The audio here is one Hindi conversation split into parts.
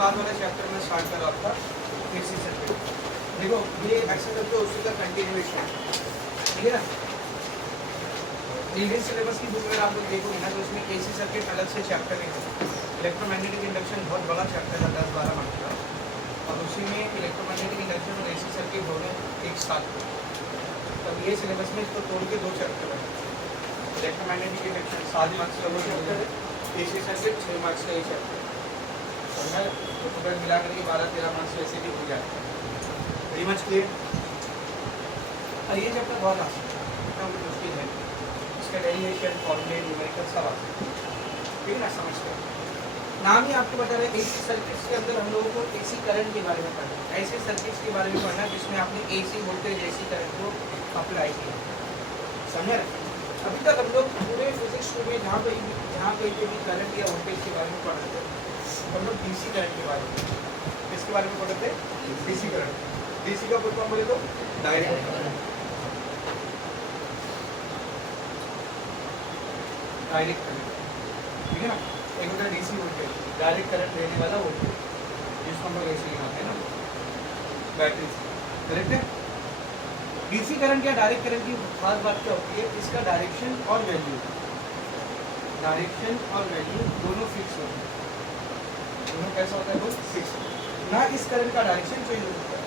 बाद वाला चैप्टर में स्टार्ट करो आपका एसी सर्किट। देखो ये ऐसा करते हो उसी का कंटिन्यूएशन, ठीक है ना। इंडियन सिलेबस की बुक में आप लोग देखोगे ना तो उसमें एसी सर्किट अलग से चैप्टर है, इलेक्ट्रोमैग्नेटिक इंडक्शन बहुत बड़ा चैप्टर है 10-12 मार्क्स का, और उसी में इलेक्ट्रोमैग्नेटिक इंडक्शन और एसी सर्किट दोनों एक साथ। तब ये सिलेबस में इसको तोड़ के 2 चैप्टर है, इलेक्ट्रोमैग्नेटिक इंडक्शन 7 मार्क्स का वो चैप्टर है, एसी सर्किट 6 मार्क्स का ये चैप्टर है, तो टोटल मिला करके 12-13 मार्क्स वैसे भी हो जाएगा। Very much clear. और ये चैप्टर बहुत आसान है, इतना भी मुश्किल है, इसका डेरिवेशन फॉर्मूले न्यूमेरिकल सब आता है, ठीक है ना। समझते हैं, नाम ही आपको बता रहे हैं एसी सर्किट्स के अंदर हम लोगों को एसी करंट के बारे में पढ़ना है, ऐसे सर्किट्स के बारे में पढ़ना है जिसमें आपने एसी वोल्टेज एसी करंट को अप्लाई किया, समझे। अभी तक हम लोग पूरे फिजिक्स में जहाँ पे भी करंट या वोल्टेज के बारे में पढ़ रहे थे, हम लोग डीसी करंट के बारे में, किसके बारे में पढ़ रहे थे, डीसी करंट। डीसी का फुल फॉर्म बोले तो डायरेक्ट करंट, डायरेक्ट करंट, ठीक है ना। एक होता है डीसी वोल्टेज, डायरेक्ट करंट देने वाला वोल्टेज, जिसको हम लोग ऐसे लिखते हैं ना, बैटरी से, करेक्ट है। डीसी करंट या डायरेक्ट करंट की खास बात क्या होती है, इसका डायरेक्शन और वैल्यू दोनों फिक्स होते हैं, दोनों कैसा होता है, वो फिक्स। ना इस करंट का डायरेक्शन चेंज हो सकता है,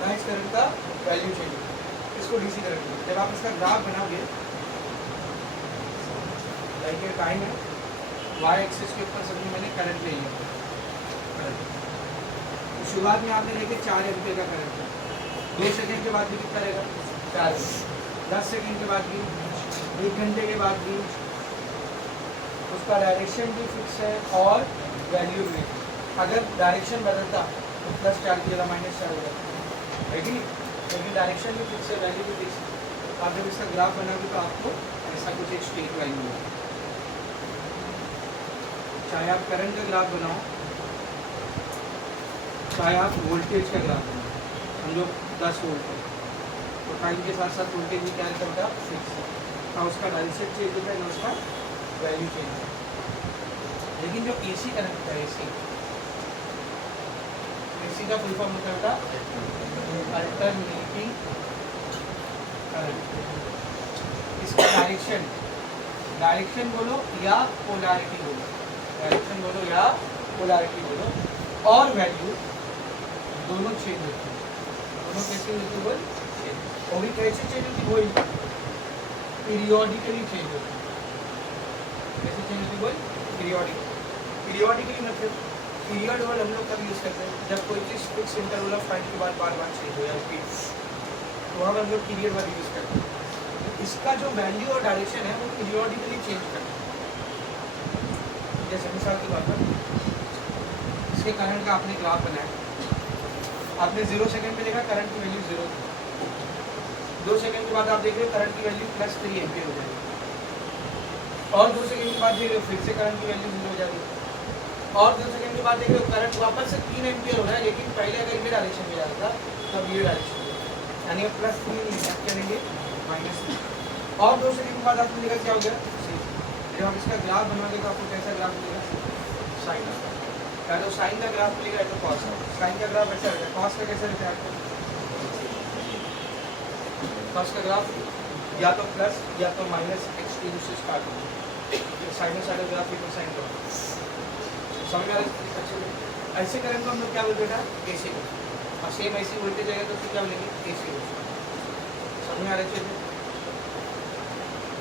ना इस करंट का वैल्यू चेंज होता है, इसको डीसी करंट है। जब आप इसका ग्राफ बनाओगे, लाइक ये टाइम है, वाई एक्सिस के ऊपर सभी मैंने करंट ले लिया, शुरुआत में आपने लेके 4 एम्पीयर का करंट है, 2 सेकंड के बाद भी कितना रहेगा, 4, 10 सेकंड के बाद भी, 1 घंटे के बाद भी, उसका डायरेक्शन भी फिक्स है और वैल्यू भी। अगर डायरेक्शन बदलता तो +4 की जगह -4 हो जाता है कि नहीं, लेकिन डायरेक्शन भी फिक्स है, वैल्यू भी फिक्स है। आप जब इसका ग्राफ बनाओगे तो आपको ऐसा कुछ एक स्टेट वैल्यू होगा, चाहे आप करंट का ग्राफ बनाओ, चाहे आप वोल्टेज का ग्राफ बनाओ, हम लोग 10 वोल्ट है तो टाइम के साथ साथ वोल्टेज भी क्या करता है, फिक्स है, ना उसका डायरेक्शन चेंज होता है ना उसका वैल्यू चेंज होता है। लेकिन जो एसी करंट है, एसी का फुल फॉर्म होता है अल्टरनेटिंग करंट। इसका डायरेक्शन बोलो या पोलैरिटी बोलो, डायरेक्शन बोलो या पोलैरिटी बोलो, और वैल्यू दोनों चेंज होती है, दोनों कैसे होती है, वो और भी कैसे चेंज होती है, वो पीरियोडिकली चेंज होती है। कैसे चेंज होती है, वो पीरियोडिकली मतलब पीरियड वर्ड हम लोग कभी यूज़ करते हैं जब कोई चीज़ फिक्स इंटरवल ऑफ टाइम के बाद बार चेंज हो या रिपीट, तो वहाँ पर हम लोग पीरियड वर्ड यूज़ करते हैं। इसका जो वैल्यू और डायरेक्शन है वो पीरियोडिकली चेंज करते हैं। जैसे मिसाल की बात पर इसके करंट का आपने ग्राफ बनाया, आपने 0 सेकंड में देखा करंट की वैल्यू 0 थी, 2 सेकंड के बाद आप देख रहे हो करंट की वैल्यू +3 एम्पीयर हो जाएगी, और 2 सेकंड के बाद देख रहे हो फिर से करंट की वैल्यू 0 हो जाएगी, और 2 सेकंड के बाद देख रहे हो करंट वापस से 3 एम्पीयर हो रहा है, लेकिन पहले अगर ये डायरेक्शन में जाता था तब ये डायरेक्शन यानी +3 नहीं है, क्या लेंगे -3, और 2 सेकंड के बाद आपने देखा क्या हो गया, जब आप इसका ग्राफ बनवाएंगे तो आपको कैसा ग्राफ मिलेगा, साइन का, या तो साइन का ग्राफ मिलेगा या तो कॉस का। साइन का ग्राफ ऐसा रहता है, कॉस का कैसा रहता है आपको, कॉस का ग्राफ या तो प्लस या तो -x3 से स्टार्ट होगा, साइनोसाइडल ग्राफ भी तो साइन ग्राफ समझ में आ रहा है। ऐसे करंट को हम लोग क्या बोलते हैं, एसी को, और सेम ऐसी वोल्टेज आएगा तो फिर क्या बोलेंगे, एसी वोल्टेज। समझ में आ रहा है।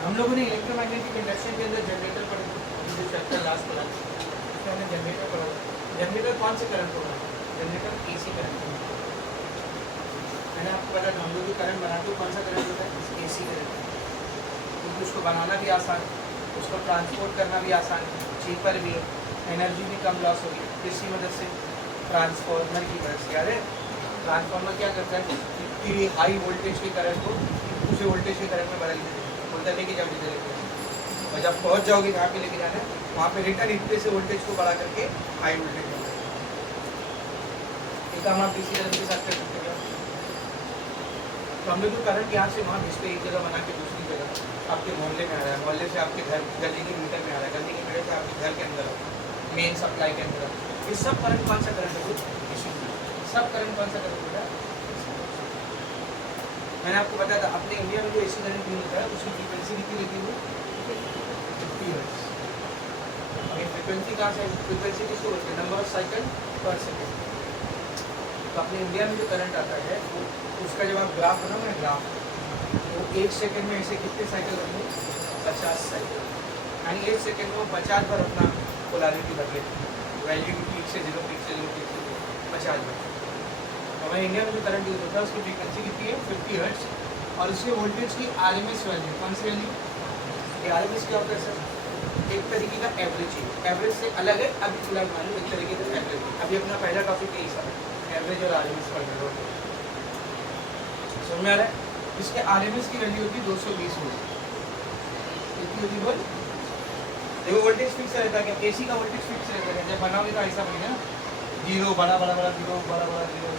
हम लोगों ने इलेक्ट्रोमैग्नेटिक इंडक्शन के अंदर जनरेटर पढ़ा, जो चैप्टर लास्ट पढ़ा उसमें हमने जनरेटर पढ़ा। जनरेटर कौन से करंट होगा, जनरेटर एसी करंट होगा। मैंने आपको बताया हम लोग जो करंट बनाते हैं कौन सा करंट होता है, एसी करंट, क्योंकि उसको बनाना भी आसान, उसको ट्रांसपोर्ट करना भी आसान, चीपर भी है, एनर्जी भी कम लॉस होगी, किसकी मदद से, ट्रांसफार्मर की मदद से। अरे ट्रांसफार्मर क्या करता है, इतनी हाई वोल्टेज के करंट को दूसरे वोल्टेज के करंट में बदल देते हैं, बोलता है लेके जाओ इधर, और जब पहुंच जाओगे जहाँ पे लेके जाना है वहाँ पे रिटर्न इतने से वोल्टेज को बढ़ा करके हाई वोल्टेज में एक काम आप डीसी करंट के साथ कर सकते हो। तो हम लोग जो करंट यहाँ से वहाँ डिस्प्ले एक जगह बना के दूसरी जगह आपके मोहल्ले में आ रहा है, मोहल्ले से आपके घर गली के मीटर में आ रहा है, गली के मीटर से आपके घर के अंदर मेन सप्लाई के अंदर ये सब करंट कौन सा करंट है? सब करंट कौन सा करंट है? मैंने आपको बताया था अपने इंडिया में जो एसी करंट यूज होता है उसकी फ्रीक्वेंसी कितनी रहती है? 50 हर्ट्ज। और ये फ्रीक्वेंसी कहाँ से? फ्रीक्वेंसी किसको बोलते हैं? नंबर ऑफ साइकिल पर सेकेंड। तो अपने इंडिया में जो करंट आता है वो उसका जब आप ग्राफ बनाओगे ना, ग्राफ, तो 1 सेकेंड में ऐसे कितने साइकिल बनेंगे? 50 साइकिल। यानी 1 सेकेंड में वो 50 बार अपना पोलैरिटी बदले, वैल्यू की पीक से 0, पीक से 0, पीक से 0, 50 बार। हमारे इंडिया में जो करंट यूज होता है उसकी फ्रीक्वेंसी कितनी है? 50 हर्ट्ज। और उसके वोल्टेज की आरएमएस वैल्यू कौन सी वैल्यू? ये आरएमएस क्या होता है सर? एक तरीके का एवरेज है, एवरेज से अलग है। अभी फिलहाल मान लो एक तरीके का एवरेज है। अभी अपना पहला टॉपिक यही सब है, एवरेज और आरएमएस का वैल्यू। समझ में आ रहा है? इसके आरएमएस की वैल्यू होती है 220 वोल्ट। कितनी होती बोल? देखो वोल्टेज फिक्स रहता है, क्या एसी का वोल्टेज फिक्स रहता है? जब बनाओगे तो ऐसा बनेगा ना, जीरो बड़ा बड़ा बड़ा जीरो, बड़ा बड़ा जीरो,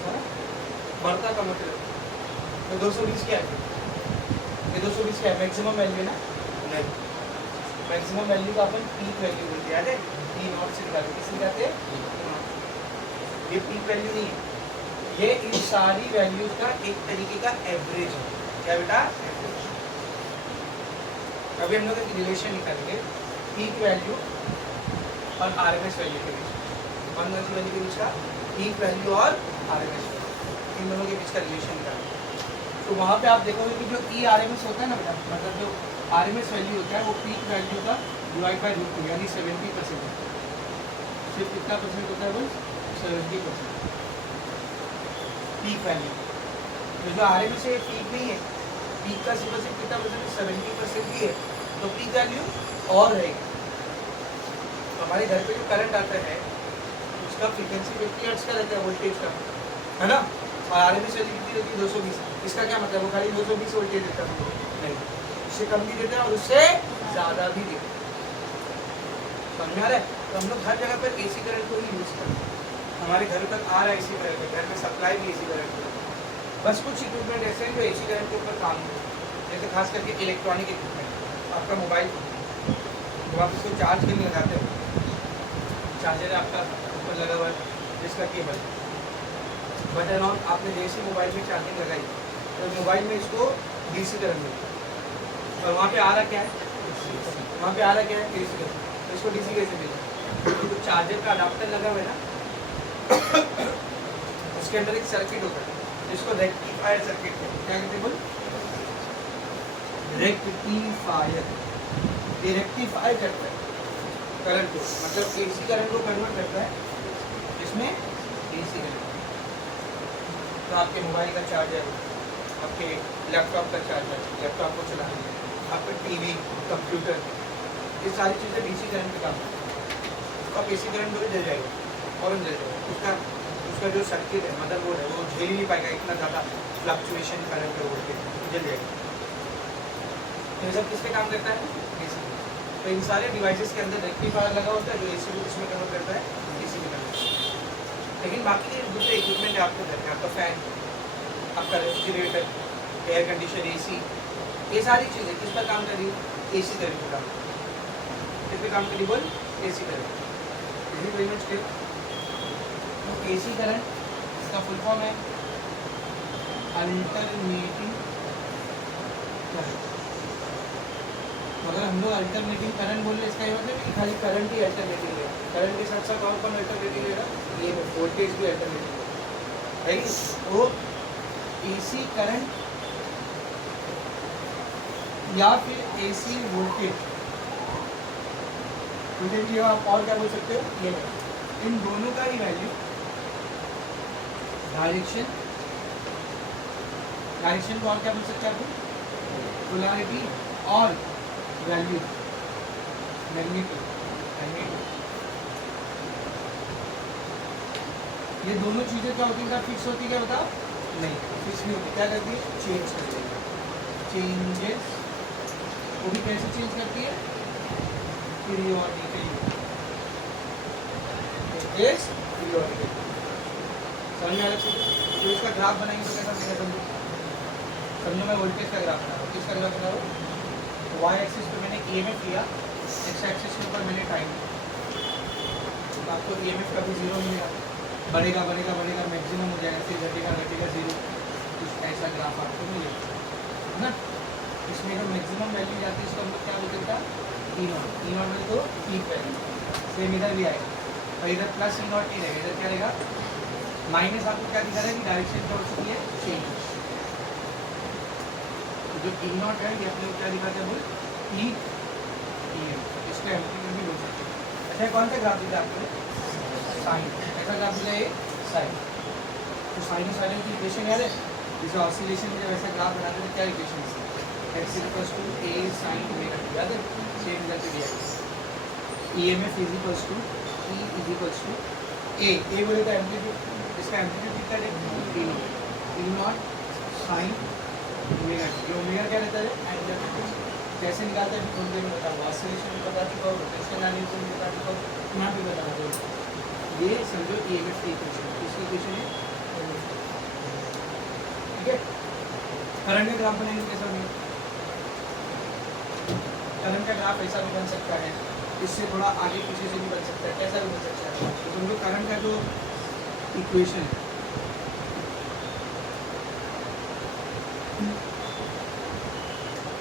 बढ़ता कम होता है। तो 220 क्या है? ये 220 क्या है? मैक्सिमम वैल्यू है ना? नहीं, मैक्सिमम वैल्यू का अपन पीक वैल्यू बोलते हैं। याद है? पी नॉट से निकालते, किससे निकालते हैं? ये पीक वैल्यू नहीं है, ये इन सारी वैल्यूज का एक तरीके का एवरेज है। क्या बेटा? एवरेज। अभी हम लोग एक रिलेशन निकालेंगे पीक वैल्यू और आरएमएस वैल्यू के बीच। कौन सी वैल्यू के बीच का? पीक वैल्यू और आरएमएस वैल्यू, इन दोनों के बीच का रिलेशन निकालेंगे। तो वहाँ पे आप देखोगे कि जो ई आरएमएस होता है ना बेटा, मतलब जो आरएमएस वैल्यू होता है वो पीक वैल्यू का डिवाइड बाय √2 यानी 70% है। सिर्फ कितना परसेंट होता है? वो 70% पीक वैल्यू। तो जो आरएमएस है पीक नहीं है, पीक का सिर्फ कितना परसेंट? 70% ही है। तो पीक वैल्यू और रहेगी। तो हमारे घर पे जो करंट आता है उसका फ्रीक्वेंसी 50 हर्ट्ज का रहता है, वोल्टेज का, है ना? और आरएमएस वैल्यू कितनी रहती है? 220। इसका क्या मतलब? वो खाली 220 वोल्टेज देता है? नहीं, उससे कम भी देता है और उससे ज़्यादा भी देता है। समझ में आ रहा है? तो हम लोग हर जगह पर एसी करंट को ही यूज़ करते हैं। हमारे घर तक आ रहा है एसी करंट, घर में सप्लाई भी एसी करंट है। बस कुछ इक्विपमेंट ऐसे हैं जो एसी करंट के ऊपर काम करते हैं, जैसे खास करके इलेक्ट्रॉनिक इक्विपमेंट। आपका मोबाइल, जब आप इसको चार्ज करने लगाते हो, चार्जर आपका ऊपर लगा हुआ है जिसका केबल बटन ऑन, आपने जैसे मोबाइल में चार्जिंग लगाई तो मोबाइल में इसको डीसी करंट मिलता है। और वहाँ पे आ रहा क्या है? वहाँ पे आ रहा क्या है? AC current. तो इसको डीसी कैसे मिलेगा? तो चार्जर का अडाप्टर लगा हुआ है ना, उसके अंदर एक सर्किट होता है जिसको रेक्टिफायर सर्किट कहते हैं। क्या कहते हैं बोल? रेक्टिफायर। ये रेक्टिफाई करता है करंट को, मतलब एसी करंट को कन्वर्ट करता है इसमें एसी करंट। तो आपके मोबाइल का चार्जर, आपके लैपटॉप का चार्जर, लैपटॉप को चलाने में, आपका टीवी, कंप्यूटर, ये सारी चीज़ें डीसी करंट पे काम करती हैं। तो आप एसी करंट को जल जाएगा और जल जाएगा। उसका जो सर्किट है, मदरबोर्ड है, वो झेल ही नहीं पाएगा इतना ज़्यादा फ्लक्चुएशन करंट है, वोल्टेज जल जाएगा। तो ये सब किसके काम करता है? एसी। तो इन सारे डिवाइसेस के अंदर रेक्टिफायर लगा होता है जो एसी को इसमें कन्वर्ट करता है डीसी में कन्वर्ट करता है। लेकिन बाकी के दूसरे इक्विपमेंट है आपके घर में, आपका फैन, आपका रेफ्रिजरेटर, एयर कंडीशनर, एसी, ये सारी चीज़ें किस पर काम कर रही है? एसी करंट पर काम कर रही है। किस पे काम कर रही बोल? AC current. इसी वेरी मच क्लियर। तो एसी करंट इसका फुल फॉर्म है अल्टरनेटिंग करंट। तो अगर हम लोग अल्टरनेटिंग करंट बोल रहे इसका ये मतलब कि खाली करंट ही अल्टरनेटिंग है। करंट के साथ साथ और कौन अल्टरनेटिव है? ये वोल्टेज भी अल्टरनेटिव है, राइट? तो एसी करंट या फिर एसी वोल्टेज, वोल्टेज आप और क्या बोल सकते हो? ये इन दोनों का ही वैल्यू डायरेक्शन को और क्या बोल सकते हैं आप? पोलैरिटी और वैल्यू मैग्नीट्यूड। ये दोनों चीज़ें क्या होती है? फिक्स होती है क्या बताओ? नहीं, फिक्स नहीं होती। क्या करती है? चेंज कर देगी। चेंजेस वो भी कैसे चेंज करती है? पीरियोडिकली। समझ में आ रहा है? तो इसका ग्राफ बनाएंगे तो कैसा दिखेगा? समझो मैं वोल्टेज का ग्राफ बना रहा हूँ। किसका ग्राफ बना रहा हूँ? वाई एक्सिस पे मैंने EMF लिया, एक्स एक्सिस के ऊपर मैंने टाइम। आपको EMF का भी जीरो मिलेगा, बढ़ेगा बढ़ेगा बढ़ेगा मैक्सिमम हो जाएगा, फिर घटेगा घटेगा जीरो, कुछ ऐसा ग्राफ आपको मिलेगा, है ना। इसमें जो मैक्सिमम वैल्यू जाती है इसको हम लोग क्या बोलते हैं, E0 में तो पीक वैल्यू। सेम इधर भी आएगा, और इधर प्लस E0 नहीं रहेगा, इधर क्या रहेगा माइनस। आपको क्या दिखा रहा है कि डायरेक्शन क्या हो चुकी है, चेंज। जो E0 है ये अपने को क्या दिखाते हैं, बोल पीक EM, इसको एम्पलीट्यूड भी बोल सकते हैं। अच्छा कौन सा ग्राफ दिखा आपको, साइन, ऐसा ग्राफ दिखा ये साइन। तो साइनोसॉइडल की इक्वेशन याद है, जैसे ऑसिलेशन में जब ऐसा ग्राफ बनाते हैं क्या इक्वेशन है, x equals to a sin omega t, याद है, सेम इधर पे दिया है। EMF is equals to E is equals to a बोले तो एम्पलीट्यूड, इसका एम्पलीट्यूड कितना है, E0 sin ओमेगा t। ये ओमेगा क्या रहता है, एंगुलर, कैसे निकालते हैं थोड़ी देर में बताऊंगा। ऑसिलेशन में बता चुका हूँ, रोटेशन एनालिसिस में बता चुका हूँ, यहाँ पे बता दूँ। ये समझो EMF की इक्वेशन, इसकी इक्वेशन है, ठीक है। करंट का ग्राफ बनाएंगे कैसा बनेगा, करंट का ग्राफ ऐसा भी बन सकता है, इससे थोड़ा आगे पीछे से भी बन सकता है, कैसा भी बन सकता है। तो समझो करंट का जो इक्वेशन है,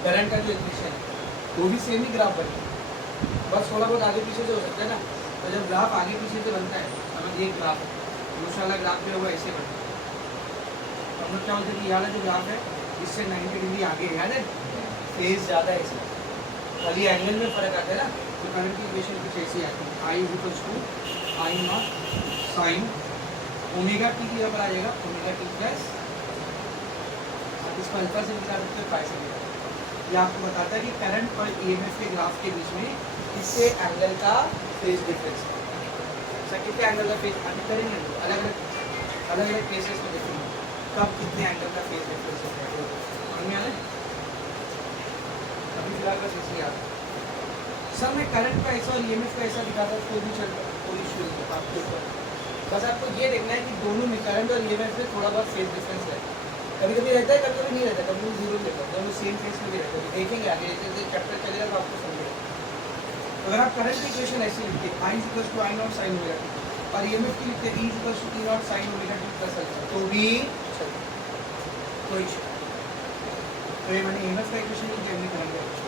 करंट का जो इक्वेशन है वो भी सेम ही ग्राफ बनेगा, बस थोड़ा बहुत आगे पीछे से हो सकता है ना। तो जब ग्राफ आगे पीछे से बनता है, मतलब ये ग्राफ है, दूसरा वाला ग्राफ जो है वो ऐसे बनता है। हम लोग क्या बोलते हैं कि यहाँ जो ग्राफ है इससे 90 डिग्री आगे है, याद है, फेज ज़्यादा है इसमें, खाली एंगल में फर्क आता है ना। तो करंट की इक्वेशन कुछ ऐसी आती है, I equals to I0 sine omega t की ऊपर आ जाएगा, ओमेगा टी प्लस, आप इसको अल्फा से निकाल सकते हो, पाई से निकाल। ये आपको बताता है कि करंट और EMF के ग्राफ के बीच में इससे एंगल का फेज डिफरेंस है। कितने एंगल का फेज अभी करेंगे, अलग अलग केसेस में देखेंगे कब कितने एंगल का फेज डिफरेंस होता है, समझ में आ रहा है। अभी फिलहाल बस इसी याद सर मैं करंट का ऐसा और EMF का ऐसा दिखाता कोई भी चलता, कोई इशू नहीं है आपके ऊपर। बस आपको ये देखना है कि दोनों में करंट और EMF में थोड़ा बहुत फेज डिफरेंस है, कभी कभी रहता है, कभी कभी नहीं रहता, कभी जीरो रहता है, दोनों सेम फेज में भी रहता है। देखेंगे आगे जैसे जैसे चैप्टर चलेगा तो आपको समझेगा। अगर आप करंट की इक्वेशन ऐसे लिखते हैं, I equals to I0 sin omega t, और EMF की लिखते हैं E equals to E0 sin omega t plus alpha, तो भी कोई इशू। तो ये मैंने EMF का इक्वेशन लिख दिया, करंट का इक्वेशन।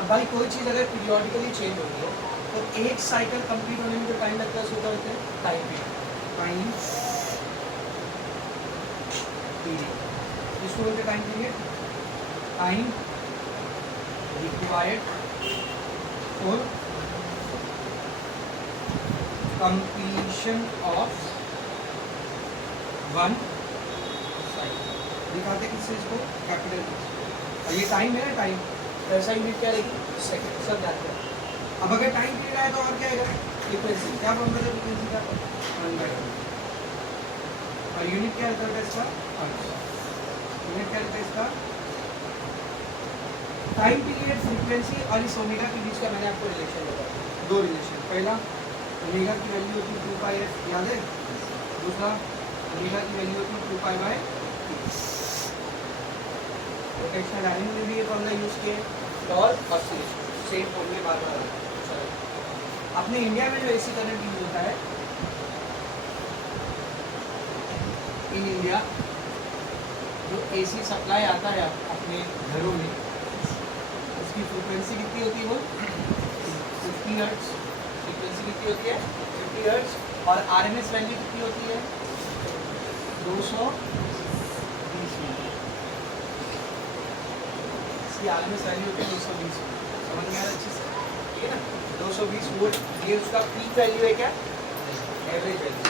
अब भाई कोई चीज़ अगर पीरियोडिकली चेंज हो रही है तो एक साइकिल कंप्लीट होने में जो टाइम लगता है उसको क्या बोलते हैं, टाइम पीरियड, इसको बोलते time period, time required for completion of one cycle. दिखाते किससे, इसको कैपिटल, और ये टाइम है ना, टाइम तो ऐसा यूनिट क्या रहेगी, सेकंड, सब जानते हैं। अब अगर टाइम पीरियड आए तो और क्या आएगा, फ्रीक्वेंसी, क्या फॉर्मूला है फ्रीक्वेंसी का, 1/2, और यूनिट क्या रहता है इसका, यूनिट क्या रहता है इसका, टाइम पीरियड, फ्रीक्वेंसी और इस ओमेगा के बीच का मैंने आपको रिलेशन बताया, दो रिलेशन। पहला ओमेगा की वैल्यू होती है 2πf, याद है, दूसरा ओमेगा की वैल्यू होती है 2π/t। रोटेशनल डायनेमिक्स में भी ये फॉर्मूला यूज किए, और ऑसिलेशन सेम फॉर्मूले बार बार अपने इंडिया में जो एसी करंट यूज होता है, इन इंडिया जो एसी सप्लाई आता है अपने घरों में, उसकी फ्रीक्वेंसी कितनी होती है, वो 50 हर्ट्ज। फ्रीक्वेंसी कितनी होती है, 50 हर्ट्ज, और RMS वैल्यू कितनी होती है, 220 वोल्ट। इसकी RMS वैल्यू होती है 220 वोल्ट, समझ में आ रहा है अच्छे से, ठीक है ना। 220 वोल्ट ये उसका पीक वैल्यू है, क्या एवरेज वैल्यू,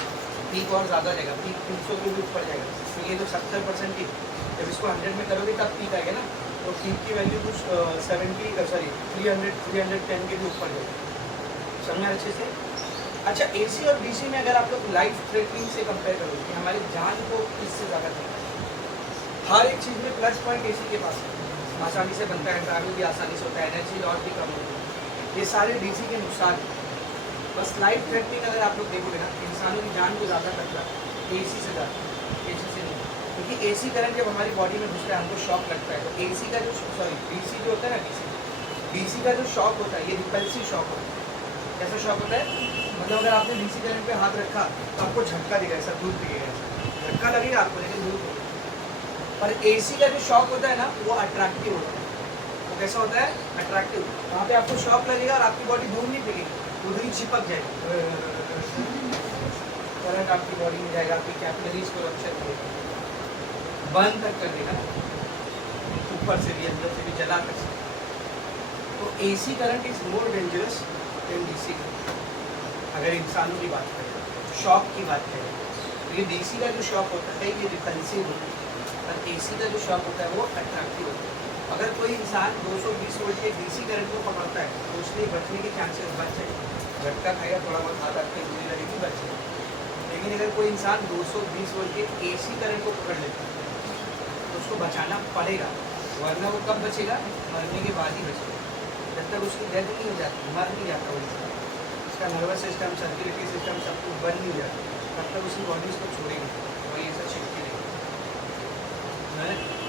पीक और ज़्यादा जाएगा, पीक 300 के भी ऊपर जाएगा। तो ये तो 70% पीक, जब इसको 100 में करोगे तब पीक आएगा ना, तो पीक की वैल्यू कुछ 310 के भी ऊपर जाएगी, समझ में अच्छे से। अच्छा AC और DC में अगर आप लोग लाइफ थ्रेटनिंग से कंपेयर करोगे कि हमारी जान को किससे ज़्यादा खतरा है, हर एक चीज़ में प्लस पॉइंट AC के पास है, आसानी से बनता है, ट्रैवल भी आसानी से होता है, एनर्जी लॉस भी कम होती है, ये सारे DC के नुकसान हैं। बस लाइफ थ्रेटनिंग अगर आप लोग देखोगे ना, इंसानों की जान को ज़्यादा खतरा AC से ज़्यादा, AC से नहीं, क्योंकि AC करंट जब हमारी बॉडी में घुसता है हमको शॉक लगता है, तो AC का जो DC जो होता है ना, DC का जो शॉक होता है ये रिपल्सिव शॉक होता है। कैसा शॉक होता है, मतलब अगर आपने डीसी करंट पे हाथ रखा तो आपको झटका देगा, ऐसा दूध पिएगा, झटका लगेगा आपको लेकिन दूध पिएगा। पर एसी का जो शॉक होता है ना वो अट्रैक्टिव होता है। वो कैसा होता है? अट्रैक्टिव। वहाँ पे आपको शॉक लगेगा और आपकी बॉडी दूर नहीं फेंकेगी, उधर ही चिपक जाएगी, करंट आपकी बॉडी में जाएगा, आपकी कैपिलरीज को रप्चर करेगा, बंद तक कर देगा, ऊपर से भी अंदर से भी जला कर सकता। तो AC current is more dangerous than DC current. अगर इंसानों की बात करें, शॉक की बात करें, तो ये डीसी का जो शॉक होता है ये रिपल्सिव होता है और एसी का जो शॉक होता है वो अट्रैक्टिव होता है। अगर कोई इंसान 220 वोल्ट के डीसी करंट को पकड़ता है तो उसके बचने के चांसेस बच जाएंगे, झटका खाएगा, थोड़ा बहुत हाथ आपके बुरी लगेगी, बच जाएगी। लेकिन अगर कोई इंसान 220 वोल्ट के एसी करंट को पकड़ लेता है तो उसको बचाना पड़ेगा, वरना वो कब बचेगा? मरने के बाद ही बचेगा। जब तक उसकी डेथ नहीं हो जाती, मर नहीं जाता वो इंसान, उसका नर्वस सिस्टम, सर्कुलेटरी सिस्टम सब कुछ बंद नहीं हो जाता, तब तक उसकी बॉडी उसको छोड़ेगी और ये सब छिपके रहेगी।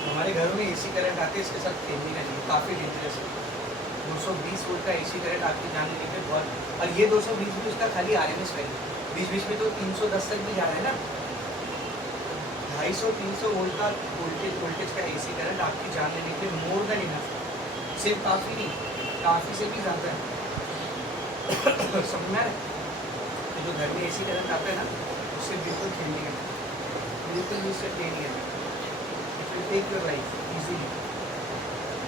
हमारे घरों में एसी करंट आते हैं, इसके साथ खेलने का नहीं, काफ़ी डेंजरस है। 220 वोल्ट का एसी करंट आपकी जान लेने पे बहुत, और ये 220 भी उसका खाली RMS वैल्यू, बीच बीच में तो 310 तक भी जा रहा है ना। 250-300 वोल्ट का वोल्टेज का एसी करंट आपकी जान लेने के लिए मोर देन इनफ, सिर्फ काफ़ी नहीं, काफ़ी से भी ज़्यादा है। समझ में आ रहा है? जो घर में एसी करंट आता है ना उससे बिल्कुल खेलने का नहीं, बिल्कुल भी उससे प्ले नहीं है, it will take your life easily.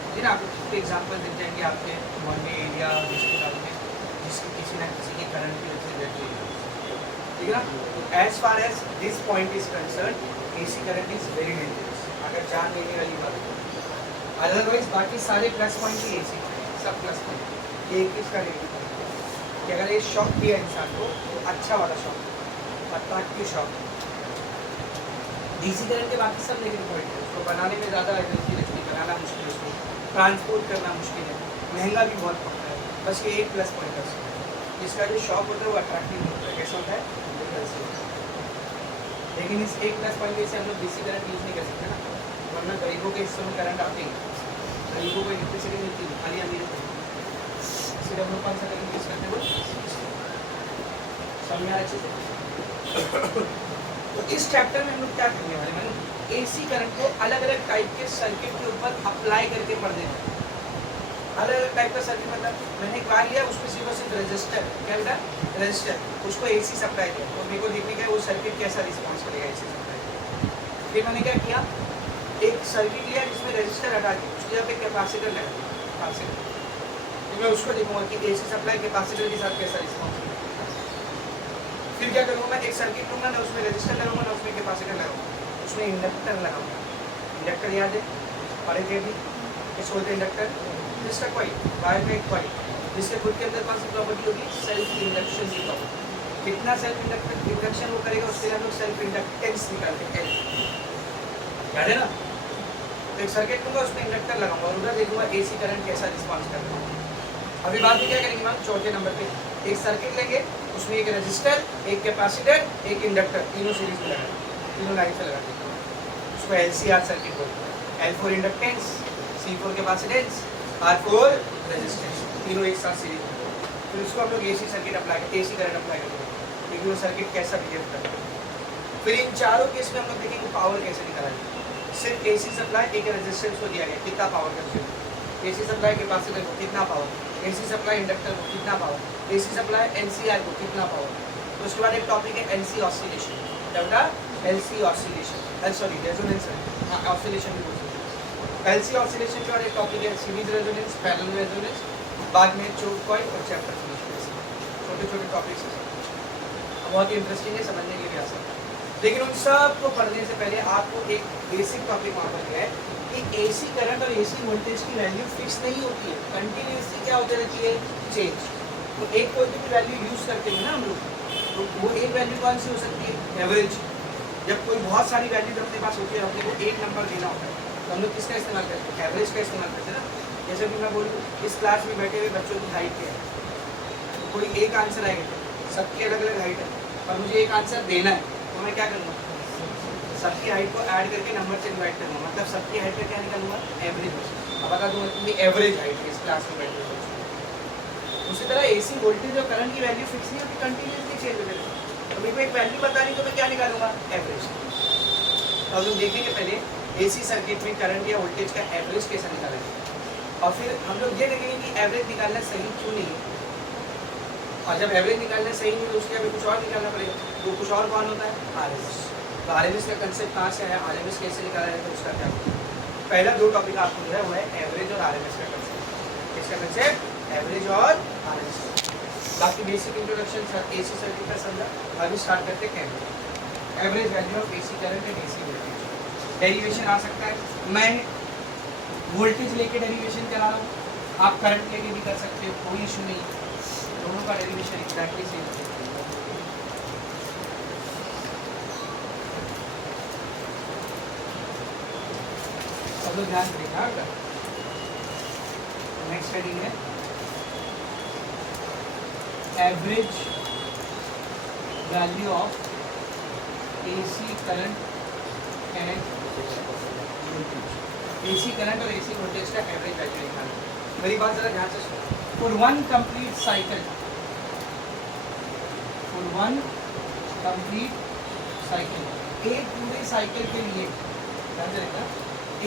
लेकिन आपको एग्जाम्पल मिल जाएंगे आपके मोहल्ले एरिया रिश्तेदारों में जिसकी किसी ना किसी की करंट की वजह से डेथ हुई है, ठीक है ना। तो as far as this point is concern, AC current is very dangerous अगर जान लेने वाली बात है। अदरवाइज बाकी सारे प्लस पॉइंट ही एसी सब प्लस पॉइंट। एक इसका नेगेटिव पॉइंट कि अगर ये शॉक दिया इंसान को तो अच्छा वाला shock, attractive shock. DC current के बाकी सब नेगेटिव पॉइंट है, उसको बनाने में ज़्यादा एनर्जी लगती है, बनाना मुश्किल है, उसको ट्रांसपोर्ट करना मुश्किल है, महंगा भी बहुत पड़ता है। बस ये एक प्लस पॉइंट है उसका, इसका जो शॉक होता है वो अट्रैक्टिव होता है। कैसा होता है? लेकिन इस एक प्लस पॉइंट से हम लोग डीसी करंट यूज़ नहीं कर सकते ना, वरना गरीबों के हिस्सों में करंट आते हैं, गरीबों को इलेक्ट्रिसिटी मिलती है, खाली अमीर को सिर्फ हम लोग 5 सेकंड यूज़ करते हैं। समझ में अच्छे से? तो इस चैप्टर में हम लोग क्या करने वाले हैं, एसी करंट को अलग अलग टाइप के सर्किट के ऊपर अप्लाई करके पढ़ देना। अलग अलग टाइप का सर्किट मतलब मैंने कहा लिया, उसमें सिर्फ और सिर्फ रजिस्टर, क्या बेटा? रजिस्टर, उसको एसी सप्लाई दिया और मेरे को देखने का वो सर्किट कैसा रिस्पॉन्स करेगा एसी सप्लाई। फिर मैंने क्या किया, एक सर्किट लिया जिसमें रजिस्टर हटा दिया, उसकी जगह पे कैपेसिटर लगा दिया, कैपेसिटर। तो मैं उसको देखूंगा कि एसी सप्लाई कैपेसिटर के साथ कैसा रिस्पॉन्स करेगा। फिर क्या करूँगा, मैं एक सर्किट लूँगा ना, उसमें रजिस्टर लगाऊंगा ना, उसमें कैपेसिटर लगाऊंगा, उसमें इंडक्टर लगाऊंगा। इंडक्टर याद है, पढ़े थे भी, इसको बोलते हैं इंडक्टर। जिसका कॉइल, वायर का एक कॉइल, जिसके खुद के अंदर कौन सी प्रॉपर्टी होगी? सेल्फ इंडक्शन की प्रॉपर्टी। कितना सेल्फ इंडक्शन वो करेगा उसके लिए हम लोग सेल्फ इंडक्टेंस निकालते हैं, याद है ना। तो एक सर्किट लूँगा, उसमें इंडक्टर लगाऊंगा और उधर देखूंगा एसी करंट कैसा रिस्पॉन्स कर रहा है। अभी बात में क्या करेंगे मैम, चौथे नंबर पे एक सर्किट लेंगे, उसमें एक रजिस्टर, एक कैपेसिटर, एक इंडक्टर, तीनों सीरीज में लगा, तीनों लाइन से लगा देंगे, उसको LCR सर्किट बोलते हैं। L4 inductance, C4 capacitance, R4 resistance, तीनों एक साथ सीरीज में। फिर उसको हम लोग एसी सर्किट अप्लाई करते हैं, एसी करंट अप्लाई करते हैं, क्योंकि वो सर्किट कैसा बिहेव करता है। फिर इन चारों केस में हम लोग देखेंगे पावर कैसे निकाला जाए। सिर्फ एसी सप्लाई, एक रेजिस्टेंस को दिया गया, कितना power consume, AC supply capacitor को कितना पावर, एसी सप्लाई इंडक्टर को कितना पावर, एसी सप्लाई LCR को कितना पावर। तो उसके बाद एक टॉपिक है LC ऑसिलेशन, क्या LC ऑसिलेशन, सॉरी रेजोनेंस, हाँ ऑसिलेशन भी बोल सकते हैं। LC ऑसिलेशन के बाद एक टॉपिक है सीरीज रेजोनेंस, पैरेलल रेजोनेंस, बाद में चोक कॉइल और चैप्टर फिनिश। छोटे छोटे टॉपिक्स हैं, बहुत ही इंटरेस्टिंग है, समझने के लिए आसान है। लेकिन उन सब को पढ़ने से पहले आपको एक बेसिक टॉपिक वहाँ पर है कि एसी करंट और एसी वोल्टेज की वैल्यू फिक्स नहीं होती है, कंटिन्यूसली क्या होती रहती है, चेंज। तो एक कोई भी वैल्यू यूज़ करते हैं ना हम लोग, तो वो एक वैल्यू कौन सी हो सकती है, एवरेज। जब कोई बहुत सारी वैल्यू अपने पास होती है, अपने को एक नंबर देना होता है, तो हम लोग किसका इस्तेमाल करते हैं, एवरेज का इस्तेमाल करते हैं ना। जैसे भी मैं बोलूँ इस क्लास में बैठे हुए बच्चों की हाइट क्या है, तो कोई एक आंसर आएगा, सबकी अलग अलग हाइट है और मुझे एक आंसर देना है, तो मैं क्या करूँगा, सबकी हाइट को ऐड करके नंबर से डिवाइड करूँगा, मतलब सबकी हाइट का क्या निकालूंगा, एवरेज। अब बता दूँगा कि एवरेज हाइट इस क्लास में बैठे हुए, उसी तरह एसी वोल्टेज और करंट की वैल्यू फिक्स नहीं होती, कंटिन्यूसली चेंज होती है। तो मेरे को एक वैल्यू बतानी तो मैं क्या निकालूंगा, एवरेज। तो हम लोग देखेंगे पहले एसी सर्किट में करंट या वोल्टेज का एवरेज कैसे निकालेंगे, और फिर हम लोग ये देखेंगे कि एवरेज निकालना सही क्यों नहीं है, और जब एवरेज निकालना सही नहीं तो उसके लिए कुछ और निकालना पड़ेगा। वो कुछ और कौन होता है, आरएमएस। तो आरएमएस का कंसेप्ट कहाँ से है, आरएमएस कैसे निकाला जाए, तो उसका क्या होता है। पहला दो टॉपिक आपको जो है वो है एवरेज और आरएमएस का कंसेप्ट। इसका कंसेप्ट एवरेज और आरएमएस। बाकी बेसिक इंट्रोडक्शन एसी सर्किट का समझा। अभी स्टार्ट करते हैं average value of AC current and AC voltage. Derivation आ सकता है, मैं वोल्टेज लेके डेरिवेशन करा रहा हूँ, आप करंट लेके भी कर सकते हो, कोई इशू नहीं, दोनों का डेरिवेशन एग्जैक्टली सेम है। सब लोग ध्यान रखिएगा। नेक्स्ट हेडिंग है average value of AC current and AC current और एसी वोल्टेज का एवरेज वैल्यू निकालना। मेरी बात जरा ध्यान से सुनो। For one complete cycle, for one complete cycle, एक पूरे साइकिल के लिए ध्यान से रखना,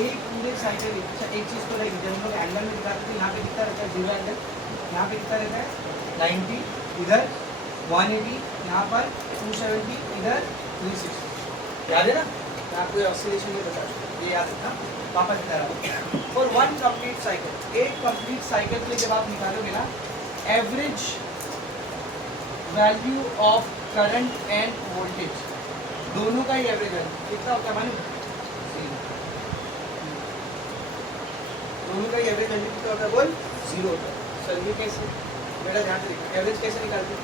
एक पूरे साइकिल। अच्छा एक चीज़ तो रहेगी, जब हम लोग एंगल में दिखाते थे यहाँ पे कितना रहता है, 0 एंगल, यहाँ पे कितना रहता है 90, इधर 180, यहाँ पर 270, इधर 360। याद है ना, मैं आपको ऑसिलेशन में बता दूँ, ये याद रखना। वापस बता रहा हूँ, फॉर वन कंप्लीट साइकिल, एक कंप्लीट साइकिल के लिए जब आप निकालोगे ना average value of current end voltage, दोनों का ही एवरेज वैल्यू कितना होता है मालूम, दोनों का ही एवरेज वैल्यू कितना होता है, बोल 0 होता है। सर ये कैसे, बेटा ध्यान से देखो, एवरेज कैसे निकालते हैं,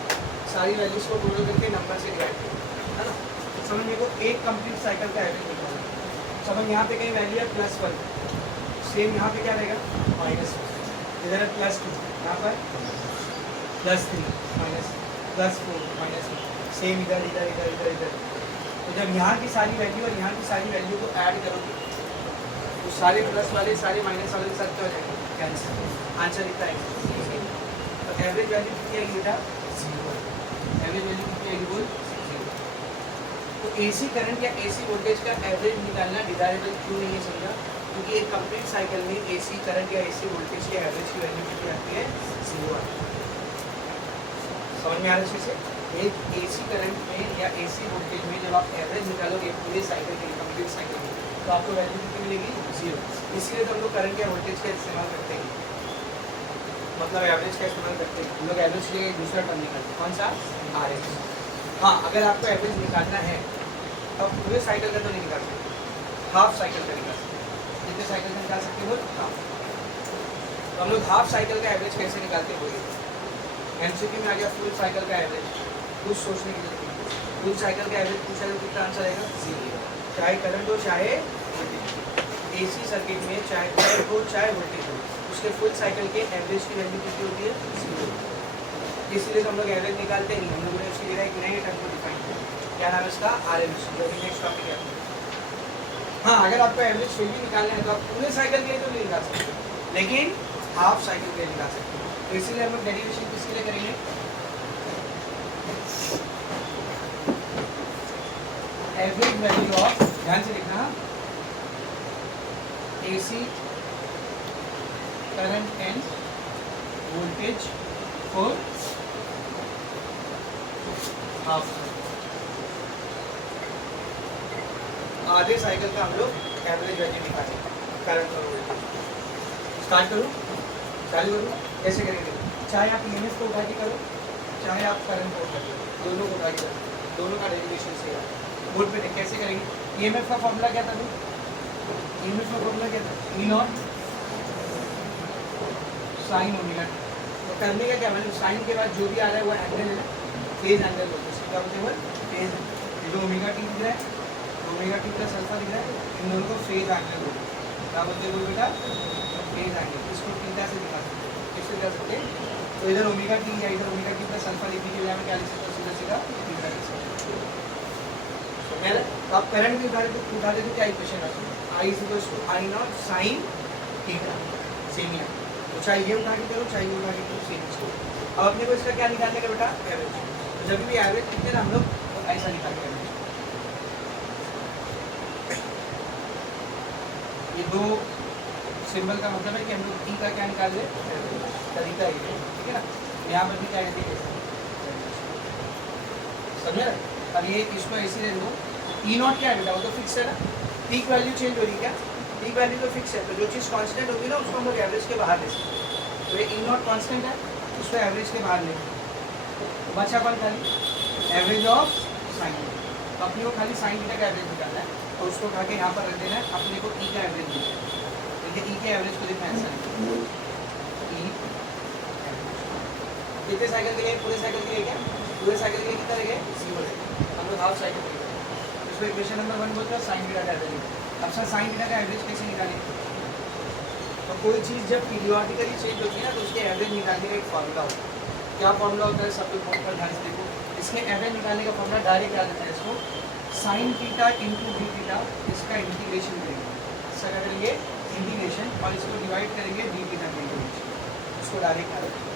सारी वैल्यूज को टोटल करके नंबर से डिवाइड करते है ना। समझ मेरे को एक कंप्लीट साइकिल का एवरेज निकालना। समझ यहाँ पे कहीं वैल्यू है +1, सेम यहाँ पे क्या रहेगा -1, इधर है +2, यहाँ पर +3 +4 -1, सेम इधर इधर इधर इधर इधर। तो जब यहाँ की सारी वैल्यू और यहाँ की सारी वैल्यू को ऐड करोगे तो सारे प्लस वाले सारे माइनस वाले के साथ क्या हो जाएगा, कैंसिल, आंसर इतना है। तो एवरेज वैल्यू कितनी आएगी बेटा, 0। एवरेज वैल्यू कितनी आएगी, बोल 0। तो एसी करंट या एसी वोल्टेज का एवरेज निकालना डिजायरेबल क्यों नहीं है, समझा, क्योंकि एक कंप्लीट साइकिल में एसी करंट या एसी वोल्टेज के एवरेज की वैल्यू कितनी आती है, 0 आती है। समझ में आ रहा है अच्छे से। एक एसी करंट में या एसी वोल्टेज में जब आप एवरेज निकालोगे पूरे साइकिल के लिए, कंप्लीट साइकिल में, तो आपको वैल्यू कितनी मिलेगी, 0। इसीलिए तो हम लोग करंट या वोल्टेज का इस्तेमाल करते हैं, मतलब एवरेज का इस्तेमाल करते हैं। हम लोग एवरेज के लिए दूसरा टर्म निकालते हैं, कौन सा, आरएमएस। हाँ, अगर आपको एवरेज निकालना है तो पूरे साइकिल का तो नहीं निकाल सकते, हाफ साइकिल का निकाल सकते। कितने साइकिल का निकाल सकते हो, हाफ। तो हम लोग हाफ साइकिल का एवरेज कैसे निकालते हैं, एमसीक्यू में आ गया फुल साइकिल का एवरेज, कुछ सोचने की जरूरत नहीं। फुल साइकिल का एवरेज पूछा तो कितना आंसर आएगा, 0। चाहे करंट हो चाहे वोल्टेज, एसी सर्किट में चाहे करंट हो चाहे वोल्टेज हो, उसके फुल साइकिल के एवरेज की वैल्यू कितनी होती है, 0। इसलिए हम लोग एवरेज निकालते नहीं, हम लोगों ने उसकी जगह एक नए टर्म को डिफाइन किया, क्या नाम है इसका, आरएमएस। जो भी नेक्स्ट टॉपिक है। हाँ, अगर आपको एवरेज फिर भी निकालना है तो आप पूरे साइकिल के लिए तो नहीं निकाल सकते, लेकिन हाफ साइकिल के लिए निकाल सकते हैं। तो इसीलिए हम लोग डेरिवेशन किसके लिए करेंगे, एवरेज वैल्यू ऑफ, ध्यान से देखना, AC current end voltage for half, आधे साइकिल का हम लोग एवरेज वैल्यू निकालेंगे करंट और वोल्टेज। स्टार्ट करूँ, चालू करूँ, कैसे करेंगे, चाहे आप ईएमएफ को उठा के करो चाहे आप करंट को उठा के करो, दोनों को उठा के करो, दोनों का डेरिवेशन से बोर्ड पे देख कैसे करेंगे। ईएमएफ का फॉर्मूला क्या था, ईएमएफ का फॉर्मूला क्या था, ई नॉट साइन ओमेगा टी। तो करने का क्या मतलब, साइन के बाद जो भी आ रहा है वो एंगल है ना, फेज एंगल बोलते हैं, क्या बोलते हैं, फेज। जो ओमेगा टी दिख रहा है, ओमेगा टी प्लस अल्फा दिख रहा है, इन दोनों को फेज एंगल बोलते हैं। क्या बोलते हैं बेटा, फेज एंगल। इसको तीनटा से दिखा सकते हैं, किससे दिखा सकते हैं, तो इधर ओमेगा टी या इधर ओमेगा टी प्लस अल्फा लिखने के लिए हमें क्या लिख सकते हैं, सीधा सीधा थीटा लिख सकते हैं। तो आप करंट भी उठा दे तो क्या इक्वेशन है, i is equals to I not sine theta, same ही है। तो चाहे ये उठा के करो चाहे ये उठा के करो, सेम। अब अपने को इसका क्या निकालने का बेटा, एवरेज। तो जब भी एवरेज लिखते हैं ना हम लोग तो ऐसा निकालेंगे। ये दो सिंबल का मतलब है कि हम लोग टी का क्या निकाल ले, तरीका ये है, ठीक है ना। यहाँ पर भी क्या है समझे ना। अब ये इसको ऐसे ले लो, ई नॉट क्या है बेटा, वो तो फिक्स है ना, टी की वैल्यू चेंज हो रही है क्या, टी की वैल्यू तो फिक्स है, तो जो चीज़ कांस्टेंट होगी ना उसको हम लोग एवरेज के बाहर ले सकते हैं। तो ये ई नॉट कांस्टेंट है, उसको एवरेज के बाहर ले, तो बचा कौन, खाली एवरेज ऑफ साइन। तो अपने को खाली साइन थीटा का एवरेज निकालना है, और उसको उठा के यहाँ पर रख देना है, अपने को ई का एवरेज मिलता है। देखिए ई के एवरेज को देखना ऐसा है, ई कितने साइकिल के लिए, पूरे साइकिल के लिए क्या, पूरे साइकिल के लिए कितना रहेगा, 0 रहेगा। हम लोग हाफ साइकिल के लिए इसको इक्वेशन नंबर 1 बोलते हैं साइन थीटा का एवरेज। अब सर साइन थीटा का एवरेज कैसे निकालेंगे, तो कोई चीज़ जब पीरियोडिकली चेंज होती है ना तो उसके एवरेज निकालने का एक फॉर्मूला होता है। क्या फॉर्मूला होता है, सब लोग बोर्ड पर ध्यान से देखो। इसके एवरेज निकालने का फॉर्मूला डायरेक्ट क्या देते हैं, इसको sine theta into D theta, इसका इंटीग्रेशन करेंगे, इसका क्या करेंगे इंटीग्रेशन, और इसको डिवाइड करेंगे डी थीटा का इंटीग्रेशन, इसको डायरेक्ट क्या देते हैं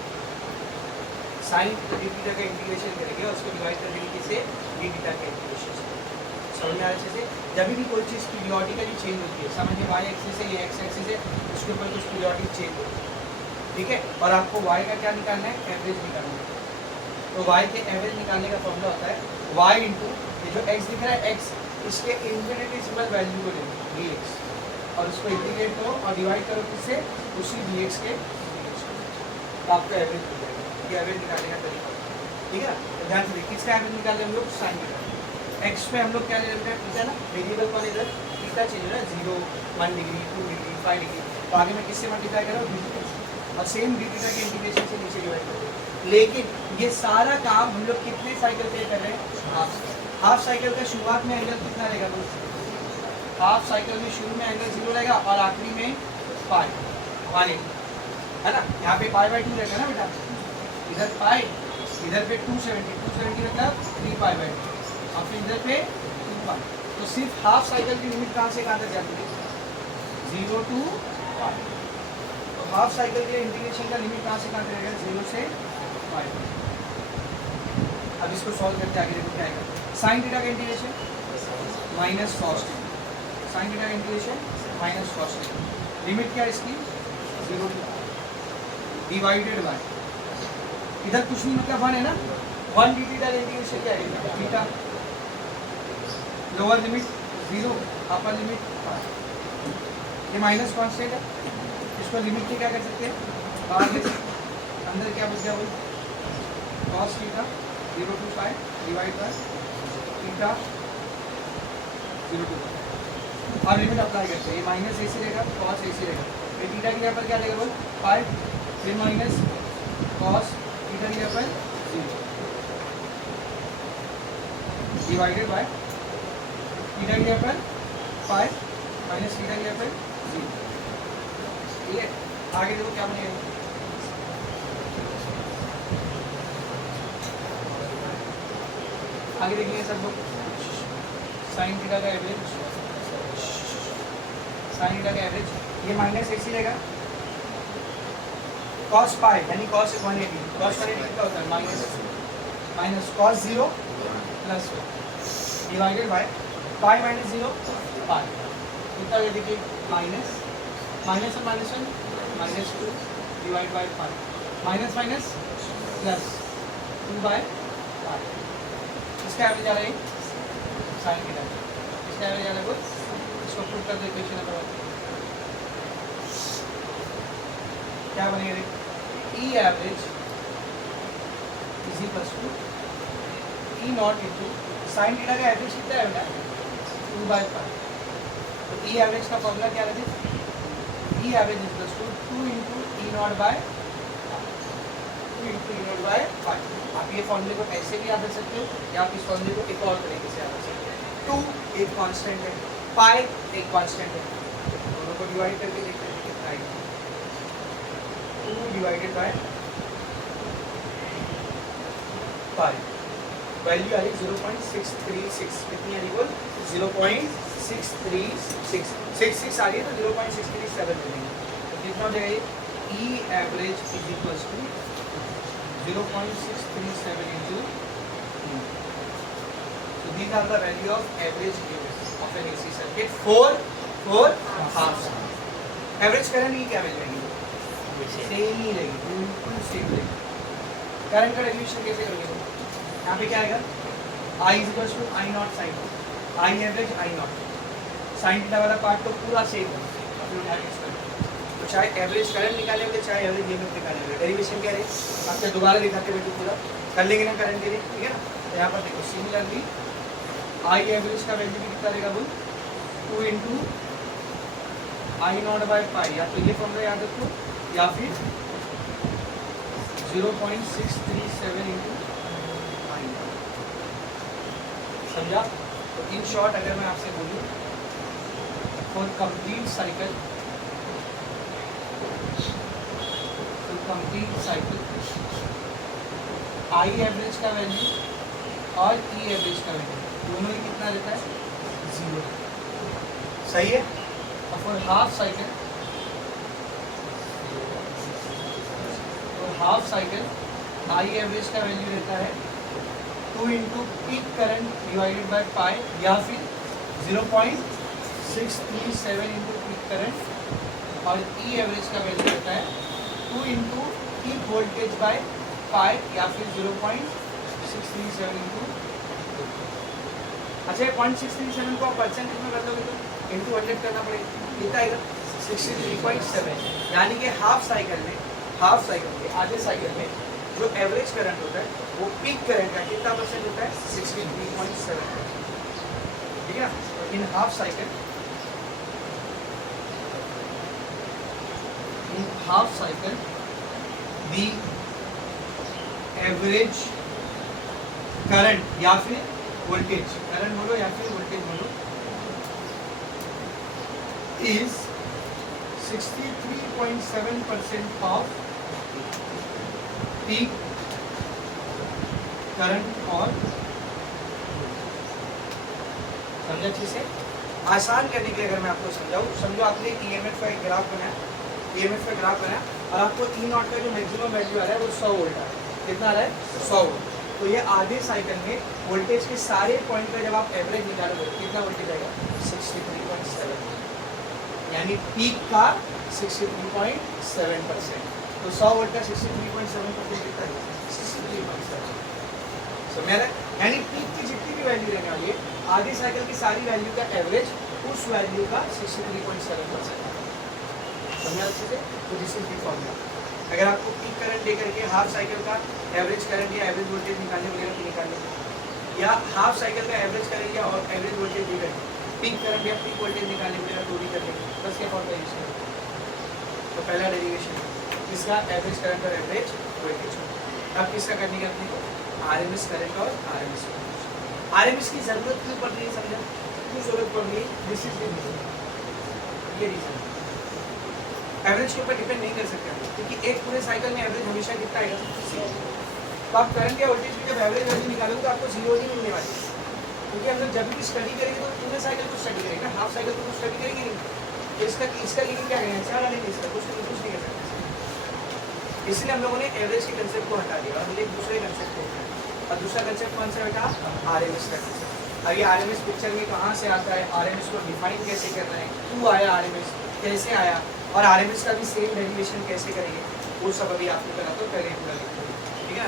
साइन डी थीटा का इंटीग्रेशन करेंगे और उसको डिवाइड कर देंगे किससे, डी थीटा के इंटीग्रेशन से। समझ में अच्छे से। जब भी कोई चीज़ पीरियोडिकली चेंज होती है, समझिए वाई एक्सिस है, ये एक्स एक्सिस है, उसके ऊपर कुछ पीरियोडिक चेंज होती है, ठीक है, और आपको वाई का क्या निकालना है, एवरेज निकालना है। तो वाई के एवरेज निकालने का फॉर्मूला होता है वाई इंटू ये जो एक्स दिख रहा है एक्स, इसके इन्फिनिटेसिमल वैल्यू को लेंगे डी एक्स, और उसको इंटीग्रेट करो और डिवाइड करो किससे, उसी डी एक्स के, तो आपका एवरेज मिल जाएगा। ये एवरेज निकालने का तरीका, ठीक है ना। तो ध्यान से देखिए, किसका एवरेज निकाल हम लोग, साइन थीटा। एक्स पे हम लोग क्या ले रहे हैं, थीटा ना, वेरिएबल कौन इधर, थीटा चेंज है ना, 0, 1 डिग्री, 2 डिग्री, 5 डिग्री, तो आगे मैं किससे मल्टीप्लाई कर रहा हूँ, डी थीटा, और सेम डी थीटा के इंटीग्रेशन से नीचे डिवाइड कर रहे हैं। लेकिन ये सारा काम हम लोग कितने साइकिल पे कर रहे हैं, हाफ साइकिल का शुरुआत में एंगल कितना रहेगा दोस्तों, हाफ साइकिल में शुरू में एंगल 0 रहेगा और आखिरी में पाई 180, है ना। यहाँ पे पाई बाई 2 रहेगा ना बेटा, इधर पाई, इधर पे 270 मतलब 3 पाई बाई 2, और फिर इधर पे 2 पाई। तो सिर्फ हाफ साइकिल की लिमिट कहाँ से कहाँ तक जाती है, 0 to पाई। तो हाफ साइकिल के इंटीग्रेशन का लिमिट कहाँ से कहाँ तक रहेगा, 0 से पाई। अब इसको सॉल्व करके आगे देखो क्या आएगा, साइन थीटा का integration minus cos theta, sine theta का integration minus cos theta, limit क्या है इसकी 0 to डिवाइडेड बाय, इधर कुछ नहीं मतलब 1 है ना, 1 डी थीटा इंटीग्रेशन क्या आएगा, theta, lower limit 0, upper limit 5, ये माइनस कांस्टेंट है, इसको लिमिट के क्या कर सकते हैं, बाहर ले सकते हैं। अंदर क्या बच गया वही cos theta 0 to 5 divide by theta 0 to 5, और लिमिट अप्लाई करते हैं, ये माइनस ऐसे रहेगा, कॉस ऐसे रहेगा, ये थीटा की जगह पर क्या रहेगा बोल 5, फिर माइनस कॉस थीटा की जगह पर 0 डिवाइडेड बाय थीटा की जगह पर 5 माइनस थीटा की जगह पर 0, ठीक है। आगे देखो क्या बनेगा, आगे देखिए सब लोग, साइन थीटा का एवरेज, साइन थीटा का एवरेज ये माइनस ऐसी रहेगा, कॉस पाई यानी कॉस 180, कॉस 180 क्या होता है minus cos 0 plus divided by pi minus 0 पाई, कितना ये देखिए माइनस माइनस और minus 1 -2 divide by pi, minus minus plus 2 by pi, इसका एवरेज आ रहा है साइन थीटा, इसका एवरेज आ रहा है इसको पुट कर दो इक्वेशन नंबर 1, क्या बनेगा, e average is equals to e not into sine theta का एवरेज कितना है बेटा 2/5, तो ई एवरेज का फॉर्मूला क्या रहता है, e average is equals to 2 into e not by 5। आप ये फॉर्मूले को ऐसे भी याद रख सकते हो या आप इस फॉर्मूले को एक और तरीके से याद रख सकते हो, 2 एक कांस्टेंट है, पाई एक कांस्टेंट है, दोनों को डिवाइड करके देखते हैं कितना आएगा, 2 डिवाइडेड बाय पाई, वैल्यू आ रही 0.636, कितनी आ रही बोल 0.636 आ रही है, तो 0.637 मिलेगी, तो कितना हो जाएगा, e average is equals to 0.637 into so these are the value of average EMF of an AC circuit for half cycle. Average current की क्या वैल्यू आएगी? सेम ही रहेगी, बिल्कुल सेम रहेगी। करंट का डेरिवेशन कैसे करोगे? यहाँ पे क्या आएगा? I is equal to I not sine, I average I not, sine theta वाला पार्ट तो पूरा सेम है, फिर उठा के इसका तो चाहे एवरेज करंट निकाले होंगे चाहे एवरेज ईएमएफ निकाले होंगे, डेरिवेशन क्या है आपसे दोबारा दिखाते हुए पूरा कर लेंगे ना करंट के लिए, ठीक है ना। तो यहाँ पर देखो सिमिलरली आई एवरेज का वैल्यू भी कितना रहेगा बोल 2 into I not by pi, या तो ये फॉर्मूला याद रखो या फिर 0.637 इंटू आई नॉट, समझा। तो इन शॉर्ट अगर मैं आपसे बोलूँ for complete cycle I average का वैल्यू और ई एवरेज का वैल्यू दोनों ही कितना रहता है? 0, सही है। और for half cycle I average का वैल्यू रहता है 2 into peak current divided by pi, या फिर 0.637 इंटू पीक करंट, और ई एवरेज का वैल्यू रहता है 2 into peak voltage by pi, या फिर 0.637 इंटू। अच्छा 0.637 को आप परसेंटेज में बदलोगे तो इंटू 100 करना पड़ेगा, कितना आएगा? 63.7। यानी कि हाफ साइकिल में आधे साइकिल में जो एवरेज करंट होता है वो पीक करंट का कितना परसेंट होता है? 63.7, ठीक है ना। In half cycle the average current या फिर वोल्टेज, करंट बोलो या फिर वोल्टेज बोलो, is 63.7% of peak current और समझा अच्छे से। आसान करने के लिए अगर मैं आपको समझाऊँ, समझो आपने ईएमएफ का एक ग्राफ बनाया, और आपको ई नॉट का जो मैक्सिमम वैल्यू आ रहा है वो 100 वोल्ट आ रहा है, कितना आ रहा है? 100 वोल्ट। तो ये आधे साइकिल में वोल्टेज के सारे पॉइंट पर जब आप एवरेज निकालोगे कितना वोल्टेज आएगा? 63.7, यानी पीक का 63.7%। तो 100 वोल्ट का 63.7% कितना है? 63.7। समझ रहे? यानी पीक की जितनी भी वैल्यू रहने वाली है आधी साइकिल की सारी वैल्यू का एवरेज उस वैल्यू का 63.7%। समझा अच्छे से? तो दिस इज द फॉर्मूला। अगर आपको पीक करंट दे करके हाफ साइकिल का एवरेज करंट या एवरेज वोल्टेज निकालने बोलेगा तो निकाल लो, या हाफ साइकिल का एवरेज करंट या एवरेज वोल्टेज दे करके पीक करंट या पीक वोल्टेज निकालने बोलेगा तो भी कर लेंगे, बस क्या फॉर्मूला यूज करेंगे। तो पहला डेरिवेशन किसका? एवरेज करंट और एवरेज वोल्टेज। अब किसका करने का अपने को? आरएमएस करंट और आरएमएस वोल्टेज। आरएमएस की जरूरत क्यों पड़ रही है? समझा क्यों जरूरत पड़ रही है? दिस इज द रीजन, ये रीजन। एवरेज के ऊपर डिपेंड नहीं कर सकते हम, क्योंकि एक पूरे साइकिल में एवरेज हमेशा कितना आएगा? 0। तो आप करंट या वोल्टेज की जब एवरेज वैल्यू निकालोगे तो आपको 0 ही मिलने वाली है, क्योंकि हम लोग जब भी स्टडी करेंगे तो पूरे साइकिल को स्टडी करेंगे, हाफ साइकिल को स्टडी करेंगे नहीं। तो इसका लीडिंग क्या करेंगे? अच्छा डालेंगे, इसका कुछ नहीं कर सकते। इसलिए हम लोगों ने एवरेज के कंसेप्ट को हटा दिया और एक दूसरे कंसेप्ट को हटाया। और दूसरा कंसेप्ट कौन सा बेटा? आरएमएस का कंसेप्ट। अब ये आरएमएस पिक्चर में कहाँ से आता है, आरएमएस को डिफाइन कैसे करना है, क्यों आया आरएमएस, कैसे आया, और आरएमएस का भी सेम डेरिवेशन कैसे करेंगे, वो सब अभी आपको करा तो पहले पूरा लिख, ठीक है।